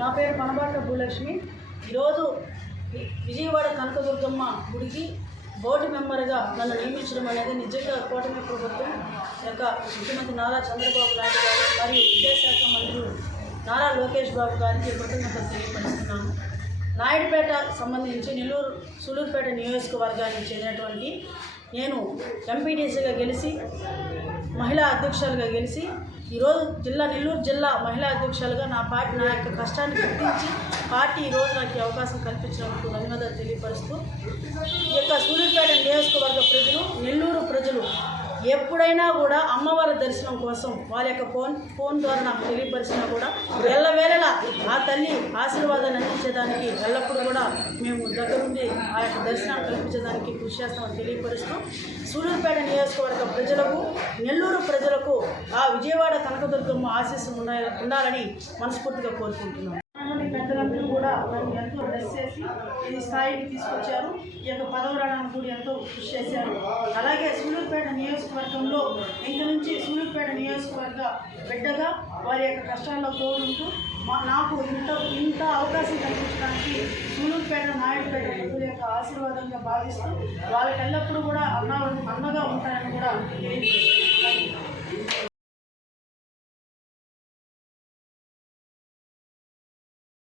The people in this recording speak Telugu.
నా పేరు కనబడ్డ భూలక్ష్మి. ఈరోజు విజయవాడ కనకదుర్గమ్మ గుడికి బోర్డు మెంబర్గా నన్ను నియమించడం అనేది నిజంగా కూటమి ప్రభుత్వం యొక్క ముఖ్యమంత్రి నారా చంద్రబాబు నాయుడు గారు మరియు విద్యాశాఖ మంత్రులు నారా లోకేష్ బాబు గారికి కృతజ్ఞతలు తెలియపరుస్తున్నాను. నాయుడుపేట సంబంధించి నెల్లూరు సులూరుపేట నియోజకవర్గానికి చెందినటువంటి నేను ఎంపీటీసీగా గెలిచి మహిళా అధ్యక్షులుగా గెలిచి ఈరోజు జిల్లా నెల్లూరు జిల్లా మహిళా అధ్యక్షులుగా నా పార్టీ నా యొక్క కష్టాన్ని గుర్తించి పార్టీ ఈరోజు నాకు ఈ అవకాశం కల్పించినందుకు ధన్యవాదాలు తెలియపరుస్తూ ఈ యొక్క సూర్యాపేట నియోజకవర్గ ప్రజలు నెల్లూరు ప్రజలు ఎప్పుడైనా కూడా అమ్మవారి దర్శనం కోసం వాళ్ళ యొక్క ఫోన్ ఫోన్ ద్వారా నాకు తెలియపరిచినా కూడా ఆ తల్లి ఆశీర్వాదాన్ని అందించేదానికి ఎల్లప్పుడూ కూడా మేము దగ్గరుండి ఆ యొక్క దర్శనాన్ని కల్పించేదానికి కృషి చేస్తామని తెలియపరుస్తూ సూళ్ళూరుపేట నియోజకవర్గ ప్రజలకు నెల్లూరు ప్రజలకు ఆ విజయవాడ కనకదుర్గమ్మ ఆశీస్సులు ఉండాలి ఉండాలని మనస్ఫూర్తిగా కోరుకుంటున్నాం. పెద్దలందరూ కూడా వారిని ఎంతో డ్రెస్ చేసి ఈ స్థాయికి తీసుకొచ్చారు. ఈ యొక్క పదవి కూడా ఎంతో కృషి చేశారు. అలాగే సూళ్ళూరుపేట నియోజకవర్గంలో ఇంత నుంచి సూళ్ళూరుపేట నియోజకవర్గ బిడ్డగా వారి యొక్క కష్టాల్లో తోడుంటూ నాకు ఇంత ఇంత అవకాశం కల్పించడానికి సూలూరుపేట నాయుడుపేట ప్రజల యొక్క ఆశీర్వాదంగా భావిస్తూ వాళ్ళకి ఎల్లప్పుడూ కూడా అన్న అన్నగా ఉంటారని కూడా